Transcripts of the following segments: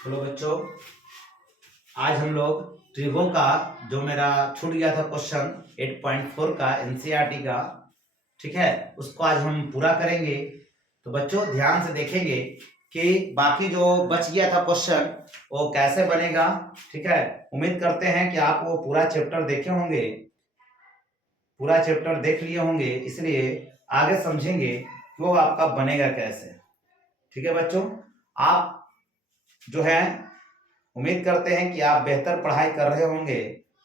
Hello बच्चों, आज हम लोग त्रिभुजों का जो मेरा छूट गया था क्वेश्चन 8.4 का एनसीईआरटी का, ठीक है, उसको आज हम पूरा करेंगे। तो बच्चों ध्यान से देखेंगे कि बाकी जो बच गया था क्वेश्चन वो कैसे बनेगा। ठीक है, उम्मीद करते हैं कि आप वो पूरा चैप्टर देखे होंगे, पूरा चैप्टर देख लिए होंगे, इसलिए आगे समझेंगे कि वो आपका बनेगा कैसे। ठीक है बच्चों, आप जो है उम्मीद करते हैं कि आप बेहतर पढ़ाई कर रहे होंगे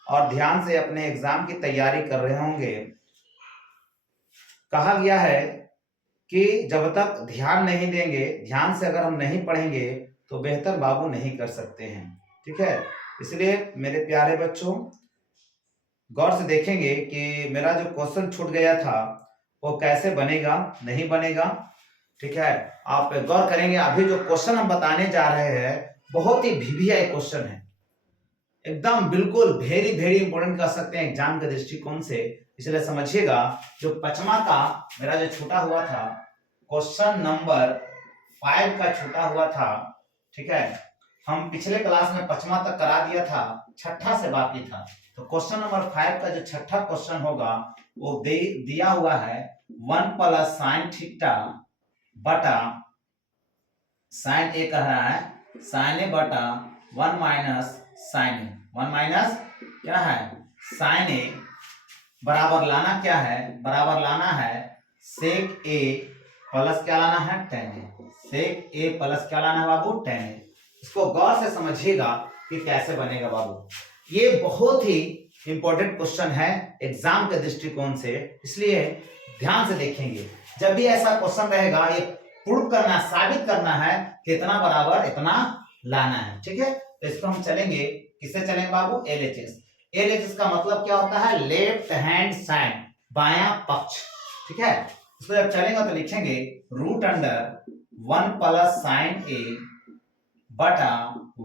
और ध्यान से अपने एग्जाम की तैयारी कर रहे होंगे। कहा गया है कि जब तक ध्यान नहीं देंगे, ध्यान से अगर हम नहीं पढ़ेंगे तो बेहतर बाबू नहीं कर सकते हैं। ठीक है, इसलिए मेरे प्यारे बच्चों गौर से देखेंगे कि मेरा जो क्वेश्चन छूट गया था वो कैसे बनेगा, नहीं बनेगा। ठीक है, आप गौर करेंगे। अभी जो क्वेश्चन हम बताने जा रहे हैं बहुत ही वीवीआई क्वेश्चन है, एकदम बिल्कुल वेरी वेरी इंपॉर्टेंट कह सकते हैं एग्जाम के दृष्टिकोण से, इसलिए समझिएगा। जो पचमा का मेरा जो छूटा हुआ था क्वेश्चन नंबर 5 का छूटा हुआ था, ठीक है, हम पिछले क्लास में पचमा तक करा दिया था, छठा से बाकी था। तो क्वेश्चन नंबर 5 का जो छठा क्वेश्चन होगा वो दिया हुआ है 1 प्लस साइन थीटा बटा साइन ए कह रहा है, साइन ए बटा 1 माइनस साइन ए, 1 माइनस क्या है साइन ए, बराबर लाना क्या है, बराबर लाना है सेक ए प्लस क्या लाना है टेन ए, सेक ए प्लस क्या लाना है बाबू टेन ए। इसको गौर से समझिएगा कि कैसे बनेगा बाबू। ये बहुत ही इंपॉर्टेंट क्वेश्चन है एग्जाम के दृष्टिकोण से, इसलिए ध्यान से देखेंगे। जब भी ऐसा क्वेश्चन रहेगा ये प्रूव करना, साबित करना है कि इतना बराबर इतना लाना है। ठीक है, तो इसको हम चलेंगे, किससे चलेंगे बाबू, एलएचएस। एलएचएस का मतलब क्या होता है, लेफ्ट हैंड साइड, बायां पक्ष। ठीक है, इसको जब चलेंगे तो लिखेंगे रूट अंडर 1 प्लस साइन ए बटा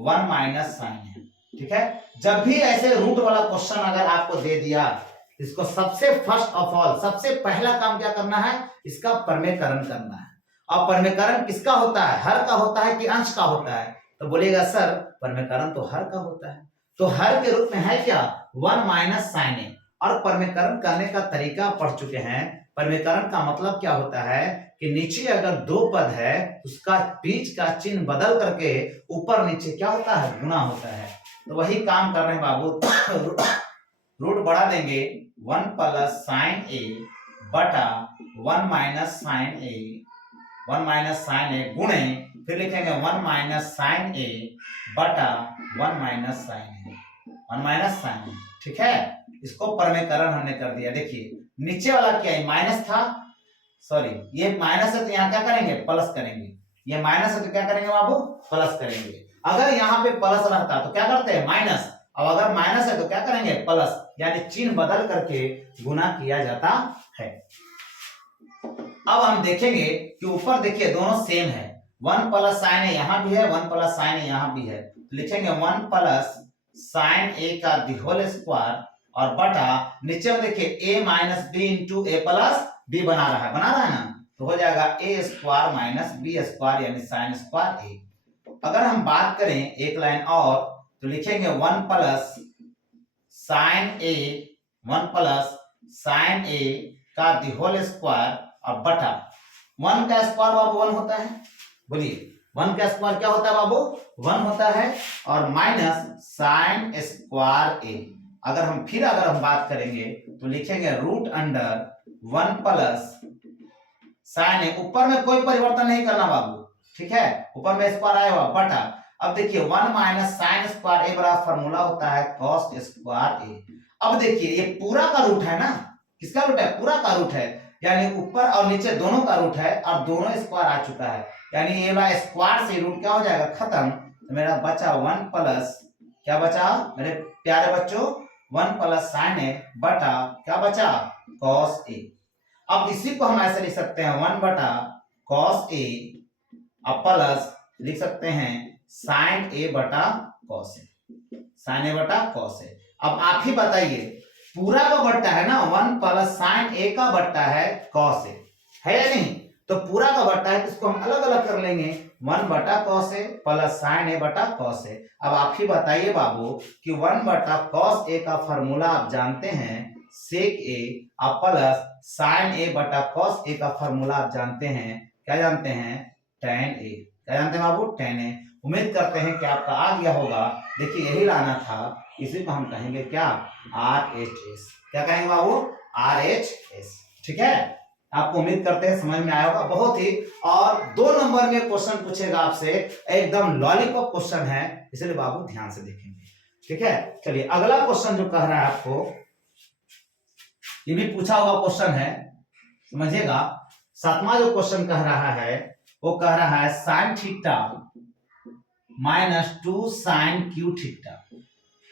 1 माइनस साइन ए। ठीक है, जब भी ऐसे रूट वाला क्वेश्चन अगर आपको दे दिया, इसको सबसे फर्स्ट ऑफ ऑल, सबसे पहला काम क्या करना है, इसका परमेकरण करना है। अब परमेकरण किसका होता है, हर का होता है कि अंश का होता है? तो बोलेगा सर परमेकरण तो हर का होता है, तो हर के रूप में है क्या 1 माइनस साइन ए। और परमेकरण करने का तरीका पढ़ चुके हैं। परमेकरण का मतलब क्या होता है कि नीचे अगर दो पद है उसका बीच का चिन्ह बदल करके ऊपर नीचे क्या होता है, गुणा होता है। तो वही काम कर रहे हैं बाबू। रूट बढ़ा देंगे 1 प्लस साइन ए बटा 1 माइनस साइन ए, 1 माइनस साइन ए गुणे, फिर लिखेंगे 1 माइनस साइन ए बटा 1 माइनस साइन ए, 1 माइनस साइन ए। ठीक है, इसको परमेकरण हमने कर दिया। देखिए नीचे वाला क्या है, माइनस था, सॉरी ये माइनस है तो यहाँ क्या करेंगे, प्लस करेंगे। ये माइनस है तो क्या करेंगे बाबू, प्लस करेंगे। अगर यहाँ पे प्लस रहता तो क्या करते हैं, माइनस। अब अगर माइनस है तो क्या करेंगे, प्लस, यानी चिन्ह बदल करके गुना किया जाता है। अब हम देखेंगे कि ऊपर देखिए दोनों सेम है, 1 प्लस साइन ए यहाँ भी है, 1 प्लस साइन ए यहाँ भी है, तो लिखेंगे 1 प्लस साइन ए का दी होल स्क्वायर और बटा नीचे में देखिए ए माइनस बी इंटू ए प्लस बी बना रहा है ना, तो हो जाएगा ए स्क्वायर माइनस बी स्क्वायर यानी साइन स्क्वायर ए। अगर हम बात करें एक लाइन और तो लिखेंगे 1 प्लस साइन ए, 1 प्लस साइन ए का दी होल स्क्वायर और बटा 1 का स्क्वायर बाबू 1 होता है, बोलिए 1 का स्क्वायर क्या होता है बाबू, 1 होता है, और माइनस साइन स्क्वायर ए। अगर हम बात करेंगे तो लिखेंगे रूट अंडर 1 प्लस साइन ए, ऊपर में कोई परिवर्तन नहीं करना बाबू, ठीक है, ऊपर में स्क्वायर आया हुआ बटा। अब देखिए 1 माइनस साइन स्क्वायर ए बराबर फॉर्मूला होता है कॉस स्क्वायर ए। अब देखिए ये पूरा का रूट है ना, किसका रूट है, पूरा का रूट है, यानी ऊपर और नीचे दोनों का रूट है और दोनों स्क्वायर आ चुका है, यानी ये वाला स्क्वायर से रूट क्या हो जाएगा, खत्म। तो मेरा बचा 1 प्लस, क्या बचा मेरे प्यारे बच्चों, 1 प्लस साइन ए बटा क्या बचा, कॉस ए। अब इसी को हम ऐसे लिख सकते हैं 1 बटा कॉस ए अब प्लस लिख सकते हैं साइन ए बटा कॉस ए, साइन ए बटा कॉस ए। अब आप ही बताइए, पूरा का बट्टा है ना, 1 प्लस साइन ए का बट्टा है कॉस ए, है या नहीं, तो पूरा का बट्टा है तो इसको हम अलग अलग कर लेंगे। 1 बटा कॉस ए प्लस साइन ए बटा कॉस ए। अब आप ही बताइए बाबू कि 1 बटा कॉस ए का फॉर्मूला आप जानते हैं सेक ए, और प्लस साइन ए बटा कॉस ए का फॉर्मूला आप जानते हैं, क्या जानते हैं, tan ए। क्या जानते हैं बाबू, tan ए। उम्मीद करते हैं कि आपका आ गया होगा। देखिए यही लाना था, इसी को हम कहेंगे क्या, RHS। क्या कहेंगे बाबू, RHS। ठीक है, आपको उम्मीद करते हैं समझ में आया होगा बहुत ही। और 2 नंबर में क्वेश्चन पूछेगा आपसे, एकदम लॉलीपॉप क्वेश्चन है, इसलिए बाबू ध्यान से देखेंगे। ठीक है, चलिए अगला क्वेश्चन जो कह रहा है आपको, ये भी पूछा हुआ क्वेश्चन है, समझिएगा। 7वां जो क्वेश्चन कह रहा है वो कह रहा है sine theta minus 2 sine cube theta,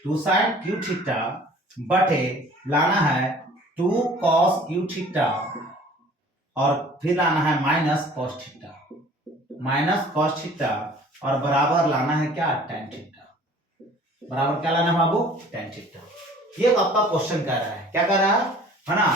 2 sine cube theta बटे लाना है 2 कॉस क्यू थीटा, और फिर लाना है minus cos theta, minus cos theta, और बराबर लाना है क्या, tan थीटा। बराबर क्या लाना है बाबू, tan थीटा। ये आपका क्वेश्चन कह रहा है, क्या कह रहा है ना,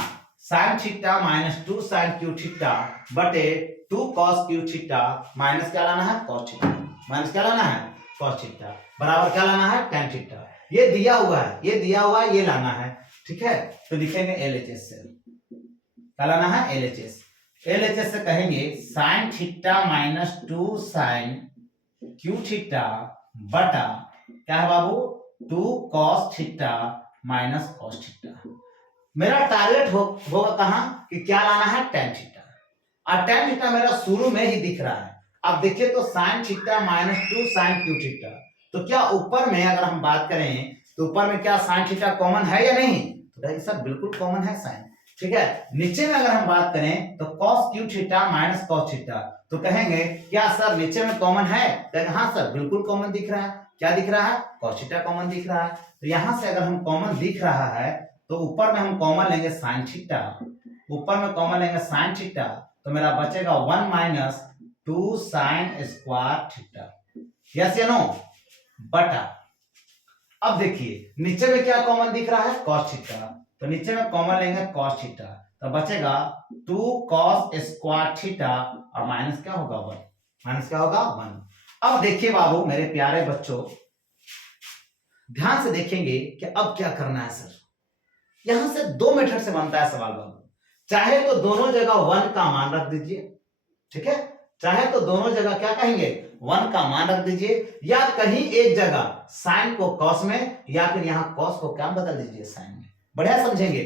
sine theta minus 2 sine cube theta बटे 2 कॉस क्यू थीटा माइनस क्या लाना है, कॉस थीटा, माइनस क्या लाना है, कॉस थीटा, बराबर क्या लाना है, tan थीटा। ये दिया हुआ है, ये दिया हुआ है, ये लाना है। ठीक है, तो लिखेंगे LHS से, क्या लाना है, LHS। LHS से कहेंगे sine theta minus 2 sine cube theta बटा क्या है बाबू, 2 cos theta minus cos theta. मेरा टारगेट होगा कहां कि क्या लाना है, tan थीटा, और tan थीटा मेरा शुरू में ही दिख रहा है। अब देखिए तो sine theta minus 2 sine cube theta, तो क्या ऊपर में अगर हम बात करें तो ऊपर में क्या साइन थीटा कॉमन है या नहीं, तो सर बिल्कुल कॉमन है साइन। ठीक है, नीचे में अगर हम बात करें तो cos Q theta minus cos theta, तो कहेंगे क्या सर नीचे में कॉमन है, तो हाँ सर बिल्कुल कॉमन दिख रहा है। क्या दिख रहा है, cos थीटा कॉमन दिख रहा है। तो यहां से अगर हम कॉमन दिख रहा है तो ऊपर में हम कॉमन लेंगे साइन थीटा, ऊपर में कॉमन लेंगे साइन थीटा, तो मेरा बचेगा 1 minus 2 sine square theta, yes या नो, बटा। अब देखिए नीचे में क्या कॉमन दिख रहा है, cos थीटा, तो नीचे में कॉमन लेंगे cos थीटा, तो बचेगा 2 cos स्क्वायर थीटा, और माइनस क्या होगा 1, माइनस क्या होगा 1। अब देखिए बाबू मेरे प्यारे बच्चों, ध्यान से देखेंगे कि अब क्या करना है सर। यहां से 2 मेथड से बनता है सवाल बाबू, चाहे तो दोनों जगह 1 का मान रख दीजिए, ठीक है, चाहे तो दोनों जगह क्या कहेंगे, 1 का मान रख दीजिए, या कहीं एक जगह साइन को कॉस में, या फिर यहां कॉस को क्या बदल दीजिए साइन में। बढ़िया समझेंगे,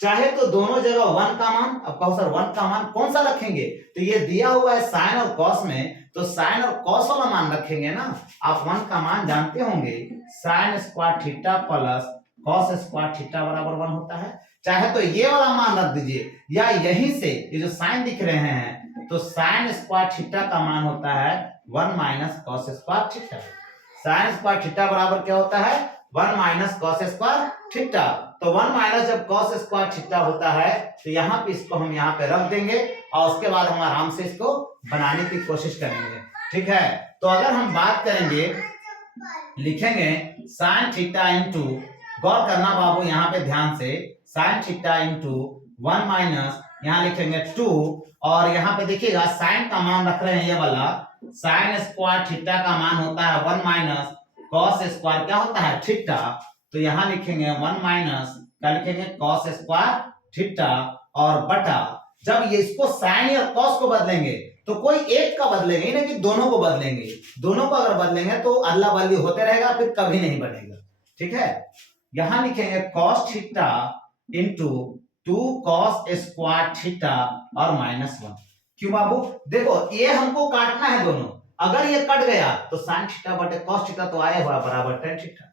चाहे तो दोनों जगह 1 का मान, अब कहो सर 1 का मान कौन सा रखेंगे, तो ये दिया हुआ है साइन और कॉस में, तो साइन और कॉस वाला मान रखेंगे ना। आप 1 का मान जानते होंगे, sine square theta plus cos square theta बराबर 1 होता है। चाहे तो ये वाला मान रख दीजिए, या यहीं से ये जो साइन दिख रहे हैं, तो साइन स्क्वायर थीटा का मान होता है 1 minus cos square theta. Sine square theta बराबर क्या होता है, 1 माइनस कॉस स्क्वायर थीटा। तो 1 माइनस जब कॉस स्क्वायर थीटा होता है, तो यहाँ पे इसको हम यहाँ पे रख देंगे, और उसके बाद हम आराम से इसको बनाने की कोशिश करेंगे। ठीक है, तो अगर हम बात करेंगे, लिखेंगे साइन थीटा इंटू, गौर करना बाबू यहाँ पे ध्यान से, साइन थीटा इंटू 1 माइनस, यहाँ लिखेंगे 2, और यहाँ पे देखिएगा साइन का मान रख रहे हैं ये वाला, साइन स्क्वायर थीटा का मान होता है 1 माइनस कॉस स्क्वायर क्या होता है थीटा, तो यहाँ लिखेंगे 1 माइनस क्या लिखेंगे कॉस स्क्वायर थीटा, और बटा, जब ये इसको साइन या कॉस को बदलेंगे तो कोई एक का बदलेंगे, नहीं कि दोनों को बदलेंगे। दोनों को अगर बदलेंगे तो अदला बदली होते रहेगा, फिर कभी नहीं बनेगा। ठीक है, यहां लिखेंगे cos theta into 2 cos square theta और -1। क्यों बाबू, देखो ये हमको काटना है दोनों, अगर ये कट गया तो साइन थीटा बटे cos थीटा तो आया हुआ बराबर tan थीटा,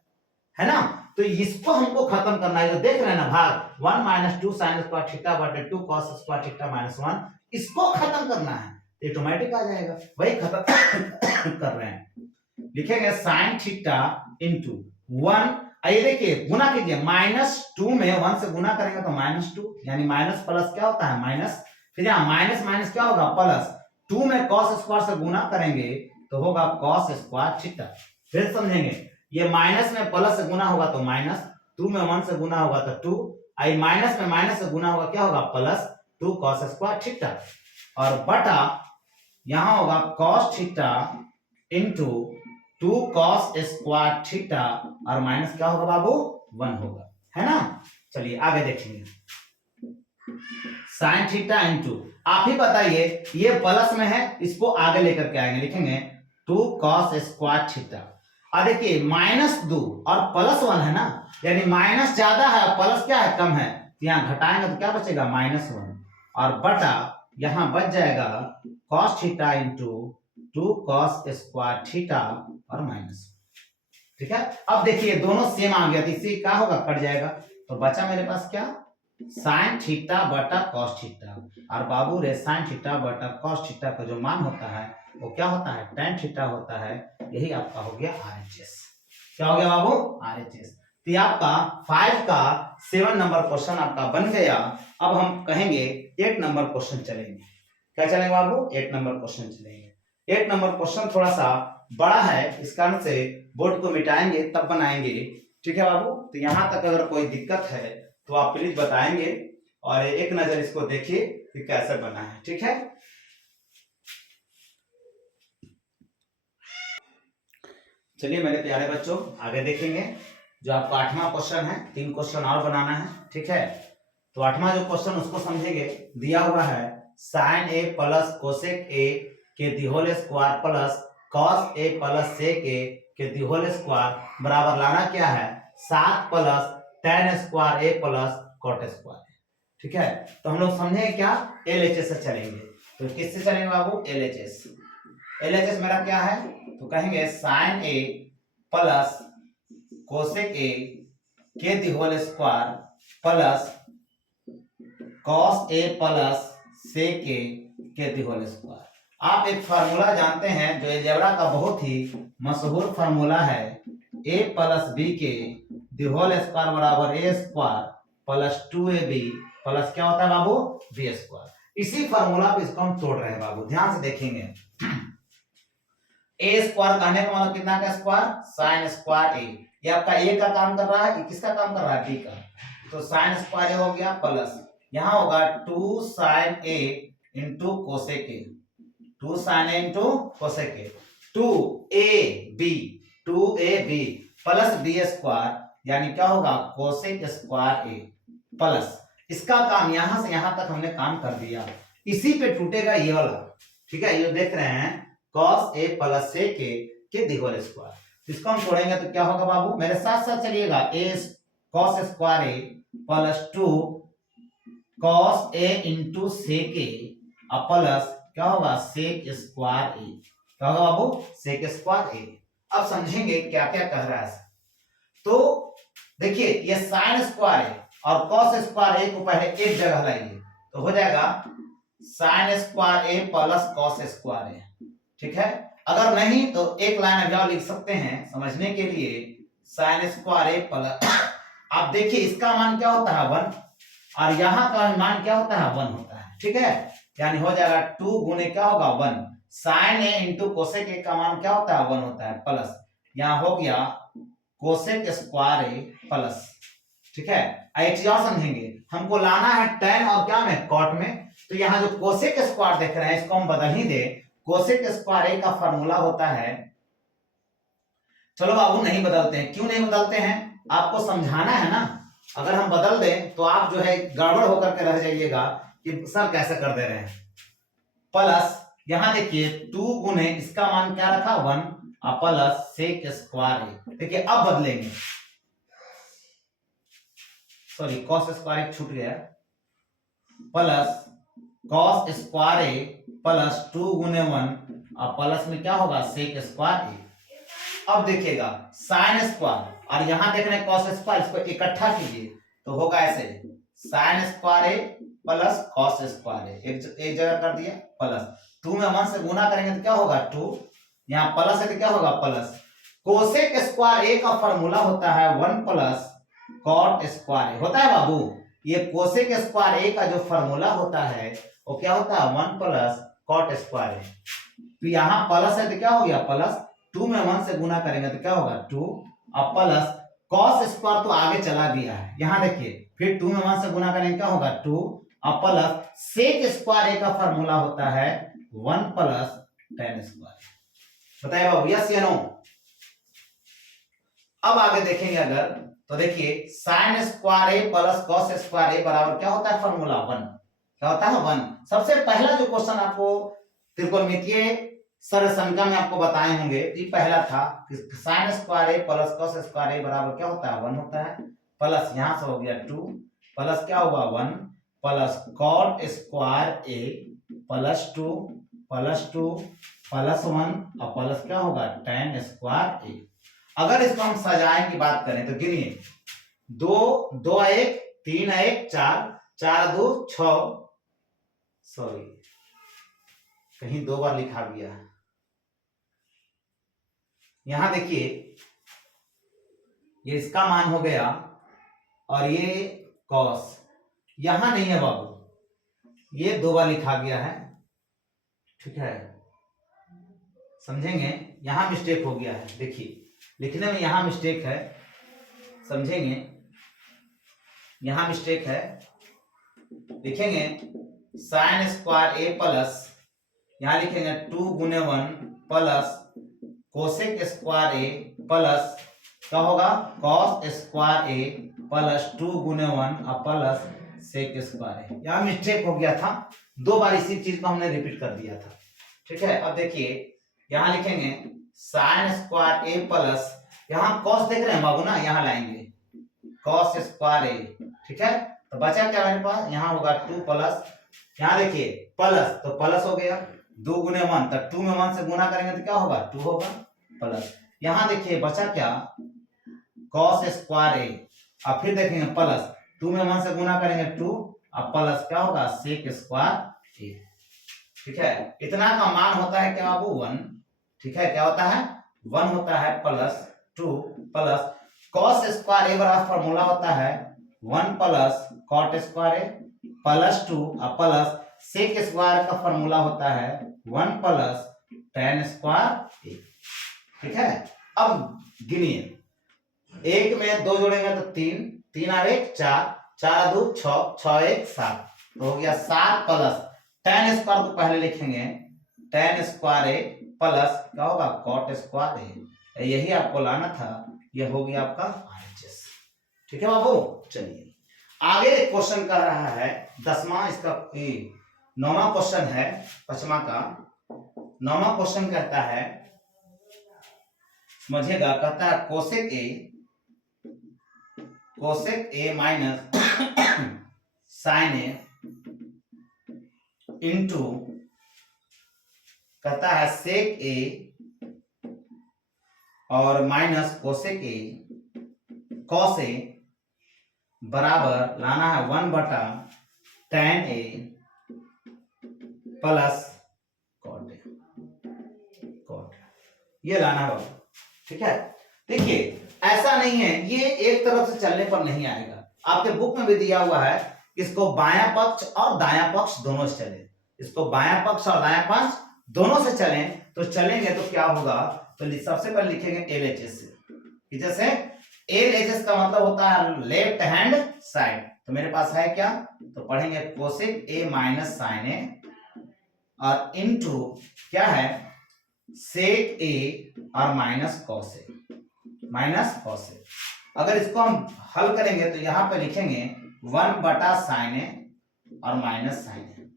है ना। तो इसको हमको खत्म करना है, जो देख रहे हैं ना भाग 1 माइनस 2 साइन स्क्वायर थीटा बटे 2 cos स्क्वायर थीटा -1, इसको खत्म करना है, ऑटोमेटिक आ जाएगा, वही खत्म कर रहे हैं। लिखेंगे साइन थीटा इंटू 1, आइए देखिए गुना कीजिए, -2 में 1 से गुना करेंगे तो -2, यानी माइनस प्लस क्या होता है माइनस, फिर यहाँ माइनस माइनस क्या होगा प्लस, 2 में cos स्क्वायर से गुना करेंगे तो होगा cos स्क्वायर थीटा। फिर समझेंगे, ये माइनस में प्लस से गुना होगा तो माइनस, 2 में 1 से गुना होगा तो 2, आई माइनस में माइनस से गुना होगा क्या होगा प्लस 2 cos स्क्वायर थीटा, और बटा यहां होगा cos theta into 2 cos square theta और माइनस क्या होगा बाबू 1 होगा, है ना। चलिए आगे देखेंगे। साइन थीटा इंटू, आप ही बताइए, ये प्लस में है, इसको आगे लेकर के आएंगे, लिखेंगे 2 cos स्क्वायर थीटा। और देखिए -2 और +1 है ना, यानी माइनस ज्यादा है और प्लस क्या है कम है, तो यहाँ घटाएंगे तो क्या बचेगा -1 और बटा यहाँ बच जाएगा cos theta into 2 cos square theta और माइनस। ठीक है, अब देखिए दोनों सेम आ गया तो इससे क्या होगा, कट जाएगा, तो बचा मेरे पास क्या, साइन थीटा बटा कॉस थीटा। और बाबू रे साइन थीटा बटा कॉस थीटा का जो मान होता है वो क्या होता है, tan थीटा होता है। यही आपका हो गया RHS। क्या हो गया बाबू, RHS। तो ये आपका 5 का 7 नंबर क्वेश्चन आपका बन गया। अब हम कहेंगे 8 नंबर क्वेश्चन चलेंगे। क्या चलेंगे बाबू, 8 नंबर क्वेश्चन चलेंगे। 8 नंबर क्वेश्चन थोड़ा सा बड़ा है, इस कारण से बोर्ड को मिटाएंगे तब बनाएंगे। ठीक है बाबू, तो यहाँ तक अगर कोई दिक्कत है तो आप प्लीज बताएंगे और एक नजर इसको देखिए कि कैसे बना है। ठीक है, चलिए मेरे प्यारे बच्चों आगे देखेंगे। जो आपका 8वां क्वेश्चन है, 3 क्वेश्चन और बनाना है। ठीक है, तो 8वां जो क्वेश्चन उसको समझेंगे। दिया हुआ है sine A plus cosec A के the whole square plus cos A plus sec A के दी होल स्क्वायर बराबर लाना क्या है, 7 plus tan square A plus cot square. ठीक है, तो हम लोग समझेंगे क्या, LHS से चलेंगे। तो किससे चलेंगे बाबू, LHS। LHS मेरा क्या है, तो कहेंगे sine A plus cosec A के the whole square plus cos A plus sec A के दी होल स्क्वायर। आप एक फार्मूला जानते हैं जो अलजेब्रा का बहुत ही मशहूर फार्मूला है, a प्लस बी के दी होल स्क्वायर बराबर a square plus 2ab plus क्या होता है बाबू, b स्क्वायर। इसी फार्मूला पे इसको हम तोड़ रहे हैं बाबू, ध्यान से देखेंगे। a स्क्वायर कहने का मतलब कितना का स्क्वायर, साइन स्क्वायर a। ये आपका a का काम कर रहा है, किसका काम कर रहा है, b का। तो साइन स्क्वायर हो गया प्लस यहाँ होगा 2 sine a into cosec A, 2 sine A into cosec A, 2ab plus b square, यानी क्या होगा कोसेक स्क्वायर ए प्लस, इसका काम यहां से यहां तक हमने काम कर दिया। इसी पे टूटेगा ये वाला। ठीक है, ये देख रहे हैं cos a plus sec a के दी होल स्क्वायर। इसको हम तोड़ेंगे तो क्या होगा बाबू, मेरे साथ साथ चलिएगा, a cos square a plus 2 cos a into sec a plus क्या होगा sec स्क्वायर a। क्या होगा बाबू, sec स्क्वायर a। अब समझेंगे क्या क्या कह रहा है। तो देखिए ये साइन स्क्वायर है और कॉस स्क्वायर ए को पहले एक जगह लाइए तो हो जाएगा sine square A plus cos square ए। ठीक है, अगर नहीं तो एक लाइन अभी और लिख सकते हैं समझने के लिए, साइन स्क्वायर ए प्लस, आप देखिए इसका मान क्या होता है 1 और यहाँ का मान क्या होता है 1 होता है। ठीक है, यानी हो जाएगा 2 गुने क्या होगा 1, sine A into cosec A का मान क्या होता है 1 होता है प्लस, यहाँ हो गया कोसेक स्क्वायर ए प्लस। ठीक है, एक चीज और समझेंगे, हमको लाना है tan और क्या में कॉट में, तो यहाँ जो कोसेक स्क्वायर देख रहे हैं इसको हम बदल ही दे। कोसेक स्क्वायर ए का फॉर्मूला होता है, चलो बाबू नहीं बदलते हैं, क्यों नहीं बदलते हैं, आपको समझाना है ना। अगर हम बदल दें तो आप जो है गड़बड़ होकर के रह जाइएगा कि सर कैसे कर दे रहे हैं। प्लस यहां देखिए 2 गुने इसका मान क्या रखा 1 प्लस सेक स्क्वायर ए। देखिए अब बदलेंगे, सॉरी कॉस स्क्वायर छूट गया, plus cos square A plus 2 गुने 1 और प्लस में क्या होगा सेक स्क्वायर ए। अब देखिएगा साइन स्क्वायर और यहां देख रहे हैं कॉस स्क्वायर, इसको इकट्ठा कीजिए तो होगा ऐसे sine square A plus cos square ए, एक जगह कर दिया प्लस 2 में 1 से गुना करेंगे तो क्या होगा 2, यहाँ प्लस है तो क्या होगा प्लस। कोसेक स्क्वायर ए का फॉर्मूला होता है 1 प्लस कॉट स्क्वायर ए होता है बाबू। ये कोसेक स्क्वायर ए का जो फॉर्मूला होता है वो क्या होता है 1 प्लस कॉट स्क्वायर ए। तो यहाँ प्लस है तो क्या हो गया प्लस, 2 में 1 से गुना करेंगे तो क्या होगा 2 और प्लस कॉस स्क्वायर तो आगे चला गया है, यहाँ देखिए फिर 2 में 1 से गुना करेंगे क्या होगा 2 और प्लस सेक स्क्वायर ए का फॉर्मूला होता है 1 प्लस tan स्क्वायर। बताइए बाबू, यस या नो? अब आगे देखेंगे अगर, तो देखिए sin square A plus cos square ए बराबर क्या होता है फॉर्मूला 1। क्या होता है 1। सबसे पहला जो क्वेश्चन आपको त्रिकोणमितीय सरलसंख्या में आपको बताए होंगे, ये पहला था कि sin square A plus cos square ए बराबर क्या होता है 1 होता है, प्लस यहां से हो गया 2 प्लस क्या होगा 1 plus cot square A plus 2 plus 2 plus 1 और प्लस क्या होगा tan स्क्वायर ए। अगर इसको हम सजाएं की बात करें तो गिनिए, 2 2 1 3 1 4 4 2 6, सॉरी कहीं 2 बार लिखा गया है। यहां देखिए ये इसका मान हो गया और ये cos यहां नहीं है बाबू, ये 2 बार लिखा गया है, ठीक है, समझेंगे, यहां मिस्टेक हो गया है। देखिए लिखने में यहां मिस्टेक है, समझेंगे, यहां मिस्टेक है, लिखेंगे sin स्क्वायर ए प्लस यहां लिखेंगे 2 गुने 1 plus cosec square A plus क्या होगा cos स्क्वायर ए प्लस 2 गुने 1 और प्लस सेक स्क्वायर ए। यहां मिस्टेक हो गया था, 2 बार इसी चीज को हमने रिपीट कर दिया था, ठीक है। अब देखिए यहां लिखेंगे sin स्क्वायर ए प्लस, यहां cos देख रहे हैं बाबू ना, यहां लाएंगे cos स्क्वायर ए, ठीक है। तो बचा क्या मेरे पास, यहां होगा 2 प्लस, यहां देखिए प्लस तो प्लस हो गया 2 गुने 1, तो 2 में 1 से गुना करेंगे तो क्या होगा 2 होगा प्लस, यहां देखिए बचा क्या cos स्क्वायर ए, और फिर देखेंगे प्लस 2 में 1 से गुना करेंगे 2 और प्लस क्या होगा सेक स्क्वायर ए, ठीक है। इतना का मान होता है क्या बाबू 1, ठीक है, क्या होता है 1 होता है प्लस 2 प्लस cos स्क्वायर ए बराबर फॉर्मूला होता है 1 plus cot square A plus 2 और प्लस सेक स्क्वायर का फॉर्मूला होता है 1 प्लस tan स्क्वायर ए, ठीक है। अब गिनिए, 1 में 2 जोड़ेंगे तो 3 3 और 1 4 4 2 6 6 1 7, तो हो गया 7 प्लस tan स्क्वायर को पहले लिखेंगे tan स्क्वायर ए प्लस क्या होगा cot स्क्वायर ए, यही आपको लाना था, यह हो गया आपका RHS, ठीक है बाबू। चलिए आगे एक क्वेश्चन कर रहा है 10वां, इसका 9वां क्वेश्चन है, 5वां का 9वां क्वेश्चन कहता है, समझिएगा, कहता है cosec A minus sine A into कहता है सेक ए और minus cosec A cos A बराबर लाना है 1 बटा tan A plus cot A, ये लाना है, ठीक है। देखिए ऐसा नहीं है, ये एक तरफ से चलने पर नहीं आएगा, आपके बुक में भी दिया हुआ है इसको बायां पक्ष और दायां पक्ष दोनों से चले, इसको बायां पक्ष और दायां पक्ष दोनों से चलें तो चलेंगे तो क्या होगा, तो सबसे पहले लिखेंगे LHS से, जैसे LHS का मतलब होता है लेफ्ट हैंड साइड, तो मेरे पास है क्या, तो पढ़ेंगे कोसेक ए माइनस साइन ए और इनटू क्या है सेक ए और माइनस कॉस ए, अगर इसको हम हल करेंगे तो यहां पे लिखेंगे 1 बटा साइन ए और माइनस साइन ए।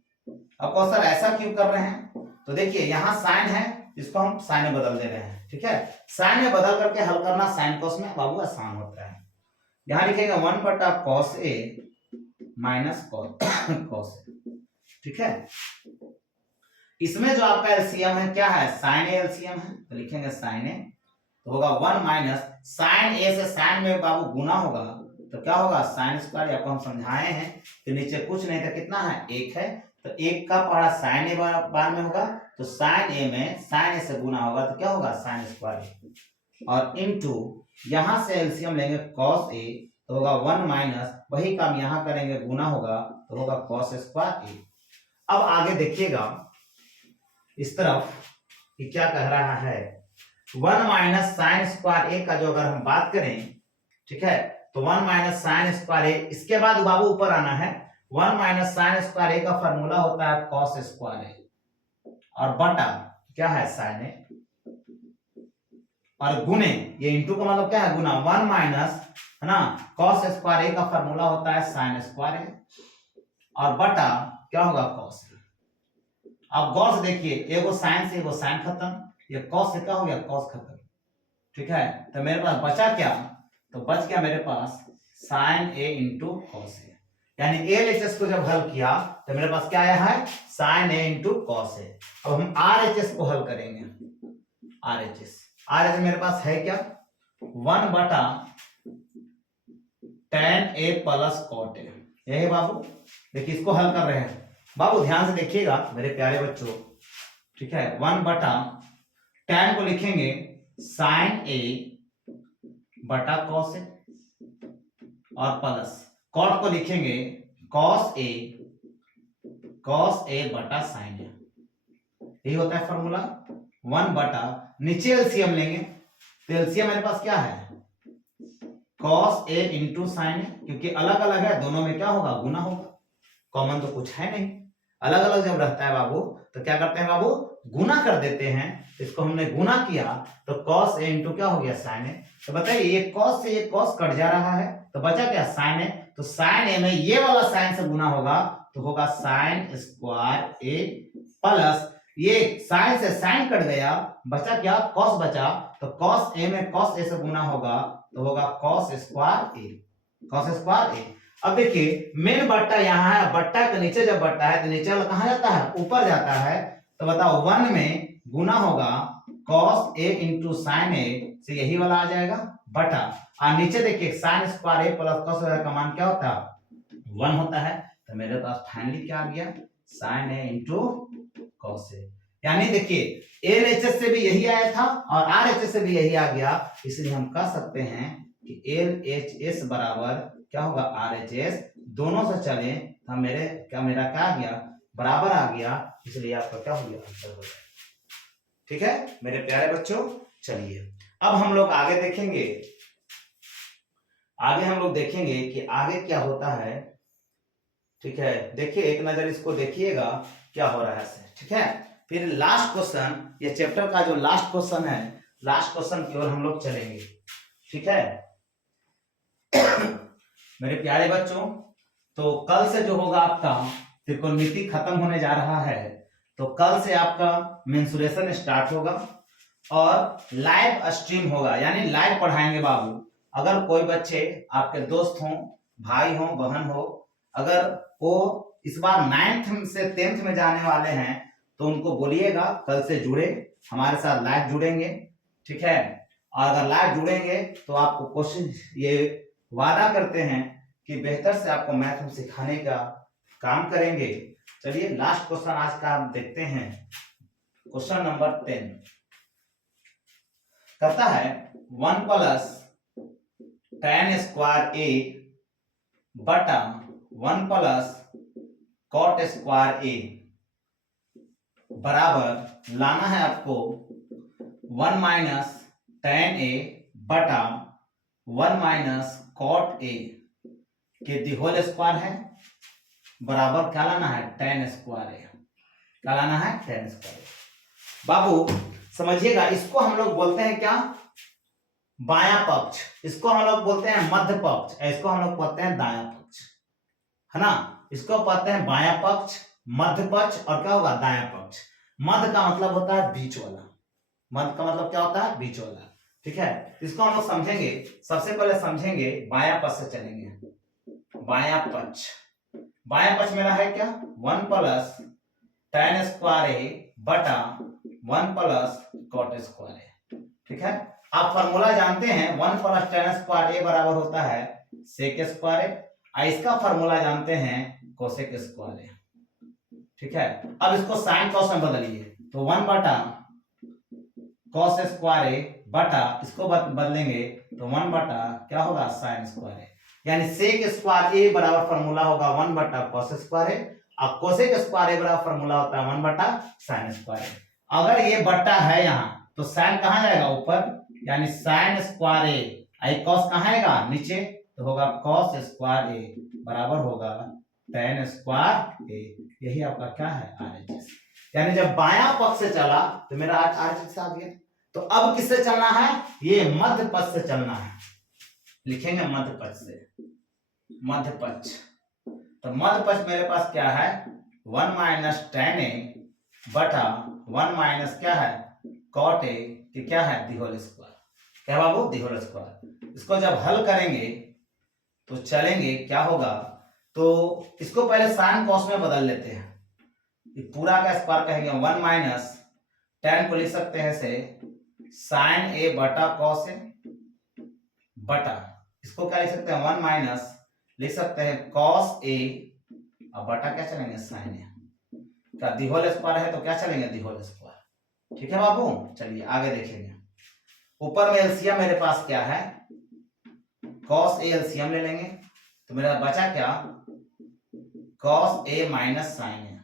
अब कौन सर ऐसा क्यों कर रहे हैं, तो देखिए यहां साइन है, इसको हम साइन में बदल दे रहे हैं, ठीक है। साइन में बदल करके हल करना साइन कॉस में बाबू आसान होता है, यहां लिखेंगे 1 बटा cos A minus cos A, ठीक है। इसमें जो आपका एलसीएम है क्या है, साइन ए एलसीएम है, तो लिखेंगे साइन ए, तो होगा 1 माइनस साइन ए से साइन में बाबू गुना होगा तो क्या होगा साइन स्क्वायर, आपको हम समझाए हैं कि नीचे कुछ नहीं था, कितना है 1 है, तो 1 का पहाड़ा साइन ए बार में होगा, तो साइन ए में साइन ए से गुना होगा तो क्या होगा साइन स्क्वायर, और इनटू यहां से एलसीएम लेंगे कॉस ए, तो होगा 1 माइनस वही काम यहां करेंगे गुना होगा तो होगा कॉस स्क्वायर ए। अब आगे देखिएगा इस तरफ कि क्या कह रहा है, 1 माइनस साइन स्क्वायर ए का जो अगर हम बात करें, ठीक है, तो 1 माइनस साइन स्क्वायर ए, इसके बाद बाबू ऊपर आना है, 1 माइनस साइन स्क्वायर ए का फॉर्मूला होता है कॉस स्क्वायर ए, और बटा क्या है साइन ए, और गुने, ये इंटू का मतलब क्या है गुना, 1 माइनस है ना कॉस स्क्वायर ए का फॉर्मूला होता है साइन स्क्वायर ए, और बटा क्या होगा कॉस ए। अब गौर से देखिए, एगो साइन से एगो साइन खत्म, ये कॉस से क्या हो गया कॉस खत्म, ठीक है। तो मेरे पास बचा क्या, तो बच गया मेरे पास sign A into cos A, यानी एलएचएस को जब हल किया तो मेरे पास क्या आया है sine A into cos A. अब हम आरएचएस को हल करेंगे, आरएचएस मेरे पास है क्या 1 बटा tan a plus cot a, यही बाबू। देखिए इसको हल कर रहे हैं बाबू, ध्यान से देखिएगा मेरे प्यारे बच्चों, ठीक है। 1 बटा tan को लिखेंगे sin a बटा cos a, और प्लस cot को लिखेंगे cos a बटा sin a, यही होता है फॉर्मूला। 1 बटा, नीचे एलसीएम लेंगे तो एलसीएम मेरे पास क्या है cos a into sine a, क्योंकि अलग अलग है दोनों में क्या होगा गुना होगा, कॉमन तो कुछ है नहीं। अलग अलग जब रहता है बाबू तो क्या करते हैं बाबू गुना कर देते हैं, इसको हमने गुना किया तो cos a इंटू क्या हो गया साइन a। तो बताइए ये cos से ये cos कट जा रहा है तो बचा क्या साइन a, तो साइन a में ये वाला साइन से गुना होगा तो होगा साइन स्क्वायर a, प्लस ये साइन से साइन कट गया बचा क्या cos बचा, तो cos a में cos a से गुना होगा तो होगा cos square a, cos square a। अब देखिए मेन बट्टा यहाँ है, बट्टा के नीचे जब बट्टा है तो नीचे वाला कहाँ जाता है ऊपर जाता है, तो बताओ 1 में गुना होगा cos a into sine a से यही वाला आ जाएगा बटा, और नीचे देखिए sine square a plus cos का मान क्या होता है 1 होता है, तो मेरे पास फाइनली क्या आ गया sine a into cos a। यानी देखिए एलएचएस से भी यही आया था और आरएचएस से भी यही आ गया, इसलिए हम कह सकते हैं कि एलएचएस बराबर क्या होगा आरएचएस, दोनों से चले तो मेरा क्या आ गया बराबर आ गया, इसलिए आपका क्या हो गया आंसर हो गया। ठीक है मेरे प्यारे बच्चों, चलिए अब हम लोग आगे देखेंगे, कि आगे क्या होता है। ठीक है देखिए एक नजर इसको देखिएगा क्या हो रहा है, ठीक है। फिर लास्ट क्वेश्चन, ये चैप्टर का जो लास्ट क्वेश्चन है, लास्ट क्वेश्चन की ओर हम लोग चलेंगे, ठीक है मेरे प्यारे बच्चों। तो कल से जो होगा आपका त्रिकोणमिति खत्म होने जा रहा है, तो कल से आपका मेंसुरेशन स्टार्ट होगा और लाइव स्ट्रीम होगा, यानी लाइव पढ़ाएंगे बाबू। अगर कोई बच्चे आपके दोस्त हों, भाई हों, बहन हो, अगर वो इस बार 9th से 10th में जाने वाले हैं तो उनको बोलिएगा कल से जुड़े, हमारे साथ लाइव जुड़ेंगे, ठीक है। और अगर लाइव जुड़ेंगे तो आपको कोशिश, ये वादा करते हैं कि बेहतर से आपको मैथ हम सिखाने का काम करेंगे। चलिए लास्ट क्वेश्चन आज का आप देखते हैं, क्वेश्चन नंबर 10 कहता है 1 प्लस tan स्क्वायर a बटा 1 प्लस cot स्क्वायर a बराबर लाना है आपको 1 माइनस tan a बटा 1 माइनस cot a के दी होल स्क्वायर है, बराबर क्या लाना है tan स्क्वायर a, क्या लाना है tan स्क्वायर a। बाबू समझिएगा, इसको हम लोग बोलते हैं क्या बायां पक्ष, इसको हम लोग बोलते हैं मध्य पक्ष, इसको हम लोग बोलते हैं दायां पक्ष, है ना। इसको कहते हैं बायां पक्ष, मध्य पक्ष और क्या होगा दायां पक्ष। मध्य का मतलब होता है बीच वाला, मध्य का मतलब क्या होता है बीच वाला, ठीक है। इसको हम लोग समझेंगे, सबसे पहले समझेंगे बायां पक्ष से चलेंगे। बायां पक्ष, बायां पक्ष मेरा है क्या 1 प्लस tan स्क्वायर a बटा 1 प्लस cot स्क्वायर a, ठीक है। आप फॉर्मूला जानते हैं 1 प्लस tan स्क्वायर a बराबर होता है sec स्क्वायर a, इसका फॉर्मूला जानते हैं cosec स्क्वायर a, ठीक है। अब इसको साइन कॉस में बदलिए, तो 1 बटा cos स्क्वायर a बटा इसको बदलेंगे तो 1 बटा क्या होगा साइन स्क्वायर a, यानी sec स्क्वायर a बराबर फॉर्मूला होगा 1 बटा cos स्क्वायर a और cosec स्क्वायर a बराबर फॉर्मूला होता है 1 बटा साइन स्क्वायर a। अगर ये बट्टा है यहाँ तो साइन कहाँ जाएगा ऊपर, यानी sine square a I cos कहाँ आएगा नीचे, तो होगा cos स्क्वायर a बराबर होगा tan स्क्वायर a, यही आपका क्या है आरएचएस। यानी जब बायां पक्ष से चला तो मेरा RHS आ गया। तो अब किससे चलना है, ये मध्य पक्ष से चलना है, लिखेंगे मध्य पक्ष से, मध्य पक्ष। तो मध्य पक्ष मेरे पास क्या है, 1 माइनस tan a बटा 1 माइनस क्या है cot a कि क्या है दी होल स्क्वायर, क्या बाबू दी होल स्क्वायर। इसको जब हल करेंगे तो चलेंगे क्या होगा, तो इसको पहले साइन कॉस में बदल लेते हैं, ये पूरा का स्क्वायर कहेंगे 1 माइनस tan को लिख सकते हैं से साइन ए बटा कॉस ए बटा इसको क्या लिख सकते हैं 1 माइनस लिख सकते हैं कॉस ए और बटा क्या चलेंगे साइन ए, क्या दी होल स्क्वायर है तो क्या चलेंगे दी होल स्क्वायर। ठीक है बाबू, चलिए आगे देखेंगे। ऊपर में एलसीएम मेरे पास क्या है कॉस ए, एलसीएम ले लेंगे तो मेरा बचा क्या कॉस ए माइनस साइन ए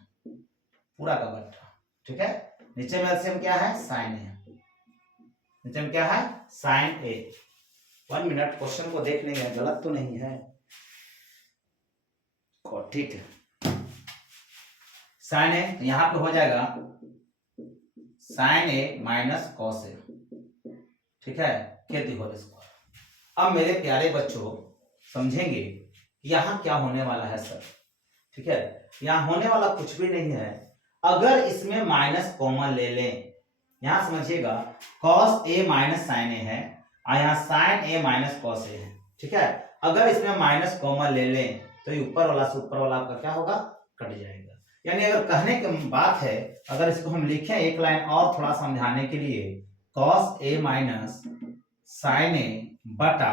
पूरा का बटा। ठीक है, नीचे में एलसीएम क्या है साइन ए, नीचे में क्या है साइन ए। 1 मिनट क्वेश्चन को देख लेंगे गलत तो नहीं है। ठीक है, साइन ए तो यहां पे हो जाएगा sign A minus cos A. ठीक है, के दी होल स्क्वायर। अब मेरे प्यारे बच्चों समझेंगे यहां क्या होने वाला है सर। ठीक है, यहां होने वाला कुछ भी नहीं है, अगर इसमें माइनस कॉमन ले लें, यहां समझिएगा cos a माइनस साइन ए है और यहाँ sign A minus cos A है। ठीक है, अगर इसमें माइनस कॉमन ले लें तो ये ऊपर वाला से ऊपर वाला आपका क्या होगा कट जाएगा। यानी अगर कहने की बात है, अगर इसको हम लिखें एक लाइन और थोड़ा समझाने के लिए cos a माइनस साइन ए बटा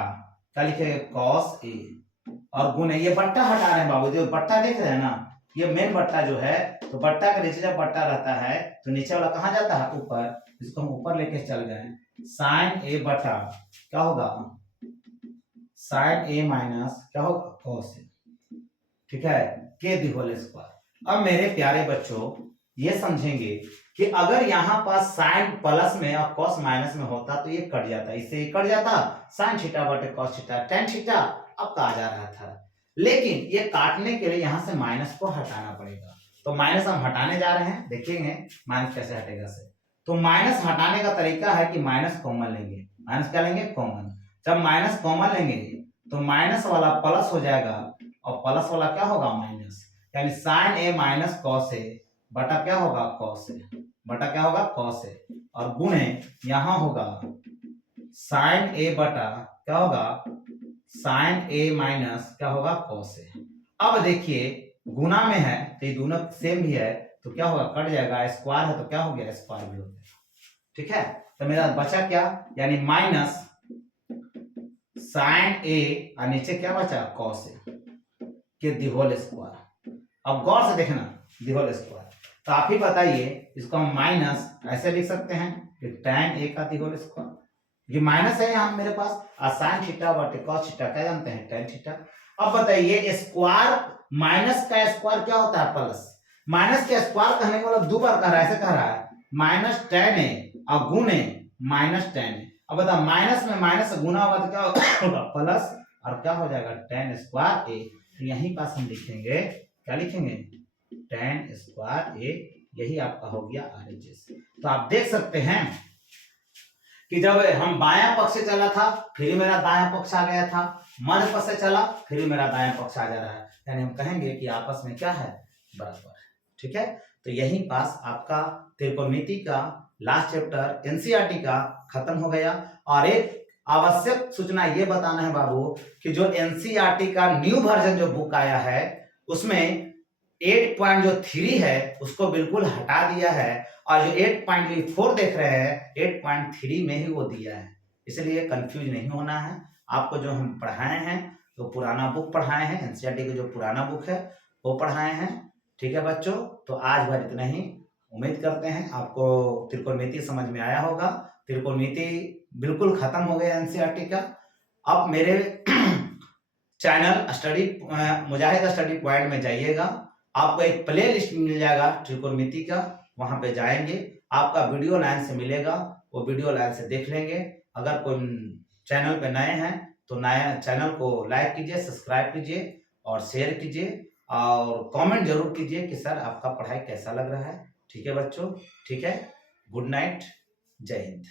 क्या लिखेंगे cos a और गुणे, ये बट्टा हटा रहे हैं बाबू, जो बट्टा देख रहे हैं ना ये मेन बट्टा जो है, तो बट्टा के नीचे जब बट्टा रहता है तो नीचे वाला कहाँ जाता है ऊपर, इसको हम ऊपर लेके चल गए साइन ए बटा क्या होगा साइन ए माइनस क्या होगा कॉस ए। ठीक है, के दी होल स्क्वायर। अब मेरे प्यारे बच्चों ये समझेंगे कि अगर यहाँ पास साइन प्लस में और कॉस माइनस में होता तो ये कट जाता, इससे ये कट जाता साइन थीटा बटे कॉस थीटा टेन थीटा अब कहा जा रहा था, लेकिन ये काटने के लिए यहाँ से माइनस को हटाना पड़ेगा। तो माइनस हम हटाने जा रहे हैं, देखेंगे माइनस कैसे हटेगा से। तो माइनस हटाने का तरीका है कि माइनस कॉमन लेंगे, माइनस क्या लेंगे कॉमन। जब माइनस कॉमन लेंगे तो माइनस वाला प्लस हो जाएगा और प्लस वाला क्या होगा माइनस, यानी sign A minus cos A बटा क्या होगा कॉस ए बटा क्या होगा कॉस ए और गुणे यहां होगा साइन ए बटा क्या होगा साइन ए माइनस क्या होगा कॉस ए। अब देखिए गुना में है तो ये दोनों सेम भी है तो क्या होगा कट जाएगा, स्क्वायर है तो क्या हो गया स्क्वायर भी हो गया। ठीक है, तो मेरा बचा क्या, यानी माइनस साइन ए और नीचे क्या बचा कॉस ए के दी होल स्क्वायर। अब गौर से देखना दी होल स्क्वायर, तो आप ही बताइए इसको हम माइनस ऐसे लिख सकते हैं कि tan a का दी होल स्क्वायर, ये माइनस है यहाँ मेरे पास और साइन थीटा बटे कॉस थीटा क्या जानते हैं tan थीटा। अब बताइए स्क्वायर माइनस का स्क्वायर क्या होता है प्लस, माइनस का स्क्वायर कहने का मतलब दो बार कह रहा है, ऐसे कह रहा है माइनस tan a और गुणे माइनस tan a। अब बता माइनस में माइनस से गुना होगा तो क्या होगा प्लस और क्या हो जाएगा tan स्क्वायर a। यहीं पास हम लिखेंगे क्या लिखेंगे tan स्क्वायर a, यही आपका हो गया RHS। तो आप देख सकते हैं कि जब हम बायां पक्ष से चला था फिर मेरा दायां पक्ष आ गया था, मध्य पक्ष से चला फिर मेरा दायां पक्ष आ जा रहा है, यानी हम कहेंगे कि आपस में क्या है बराबर है। ठीक है, तो यहीं पास आपका त्रिकोणमिति का लास्ट चैप्टर एनसीईआरटी का खत्म हो गया। और एक आवश्यक सूचना ये बताना है बाबू कि जो एनसीईआरटी का न्यू वर्जन जो बुक आया है उसमें 8.3 है उसको बिल्कुल हटा दिया है और जो 8.4 देख रहे हैं 8.3 में ही वो दिया है, इसलिए कंफ्यूज नहीं होना है। आपको जो हम पढ़ाए हैं तो पुराना बुक पढ़ाए हैं, एनसीईआरटी का जो पुराना बुक है वो पढ़ाए हैं। ठीक है बच्चों, तो आज भर इतना ही। उम्मीद करते हैं आपको त्रिकोणमिति समझ में आया होगा। त्रिकोणमिति बिल्कुल खत्म हो गया एनसीईआरटी का। अब मेरे चैनल स्टडी मुजाहिद स्टडी पॉइंट में जाइएगा, आपको एक प्ले लिस्ट मिल जाएगा त्रिकोणमिति का, वहां पे जाएंगे आपका वीडियो लाइन से मिलेगा, वो वीडियो लाइन से देख लेंगे। अगर कोई चैनल पे नए हैं तो नया चैनल को लाइक कीजिए, सब्सक्राइब कीजिए और शेयर कीजिए और कमेंट जरूर कीजिए कि सर आपका पढ़ाई कैसा लग रहा है। ठीक है बच्चों, ठीक है। गुड नाइट, जय हिंद।